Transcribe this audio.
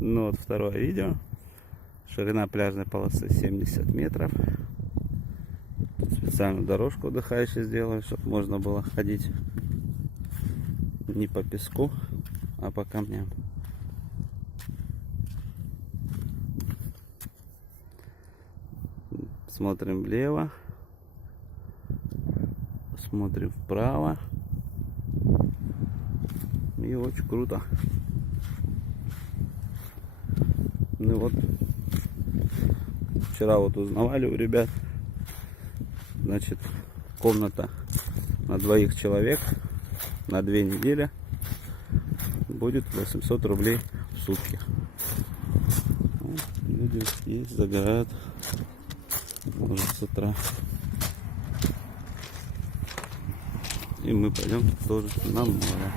Ну вот второе видео. Ширина пляжной полосы 70 метров. Тут специальную дорожку отдыхающую сделали, чтобы можно было ходить не по песку, а по камням. Смотрим влево, смотрим вправо. И очень круто. Ну вот, вчера вот узнавали у ребят, значит, комната на 2 человек на 2 недели будет 800 рублей в сутки. Вот, люди есть, загорают уже с утра. И мы пойдем тоже на море.